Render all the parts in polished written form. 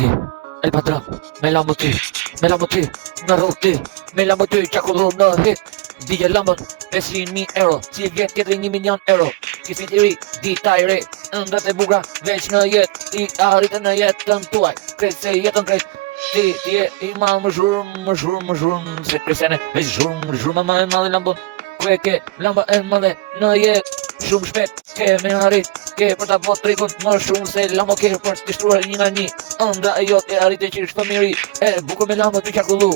ti, El Padron, me Lambo ti, në rrugë ti, me Lambo ty, qakullu në hit, digje Lambon, 500.000 euro, si vjet tjetëri 1 milion euro, kisit i ri, dita i re, ndrat e bugra, veç në jet, ti arritë në jetën tuaj, krejt se jetën krejt, ti je i malë më zhurmë, se kresene, veç zhurmë, ma e madhe Lambon, ku e ke Lamba e madhe në jet, shumë shpet, ke me arrit, ke për ta bot trikun më shumë se Lambo ke për të shtruar një nga një, ëndra e jot e arrit e qirë fëmiri, e bukur me Lambo ty qakullu,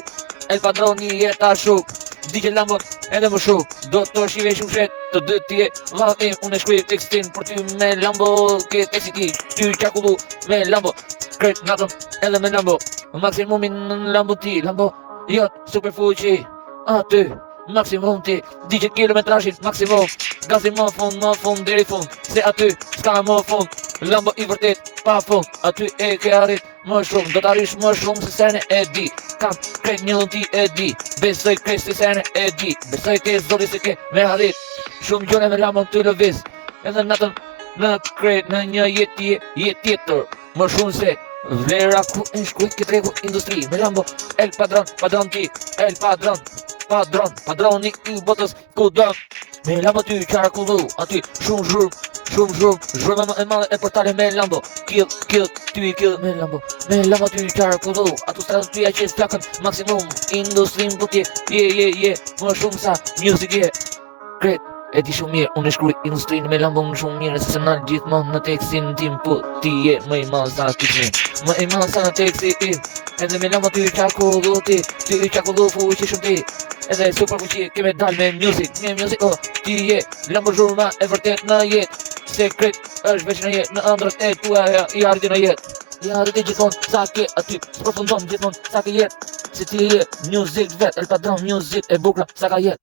El Padroni jeta shuk, digje Lambo edhe më shuk, do të shive shumë shet, të dy tje vallë im, unë e shkruaj tekstin për ty me Lambo, ke teksti ti, ty qakullu me Lambo, krejt natën edhe me Lambo, maksimumin në Lambo ti, Lambo jot super fuqi, aty maksimum ti, digje kilometrashin maksimum, gazi më fund deri fund, se aty s'ka më fund, Lambo i vërtet pa fund, aty e ke arrit më shumë, do t'arrish më shumë se sene e di, kam krejt një ti e di, besoj krejt se sene e di, besoj ke zori se ke me arrit, shumë gjone me Lambo të lëviz, edhe natën në krejt në një jet tjetër, më shumë se vlera ku e shkuj këtë regu industri, me Lambo, El Padron ti, El Padroni i botës ku do, me Lambo ty qakullu, aty shumë zhurmë e madhe e portale me Lambo, kill, ty i kill me Lambo ty qakullu, atu stratën ty a qes flakën maksimum, industrin butje, je, më shumë sa music je, kret, e di shumë mirë, unë e shkruj industrinë me Lambo më shumë mirë, se se nalë gjithmonë në tekstin tim, po ti je më i madh sa në tekstin tim, edhe me Lambo ty qakullu ti, ty qakullu fuqi shumë ti, edhe super fuqi keme dal me music, oh, ti je Lambo zhurma e vërtet në jet, sekret është veç në jet, në ëndrët e tua i arriti në jet, i arriti gjithmonë sa ke aty, s'përfundon gjithmonë sa ke jet, se ti je music vet, El Padron music e bukra sa ka jet.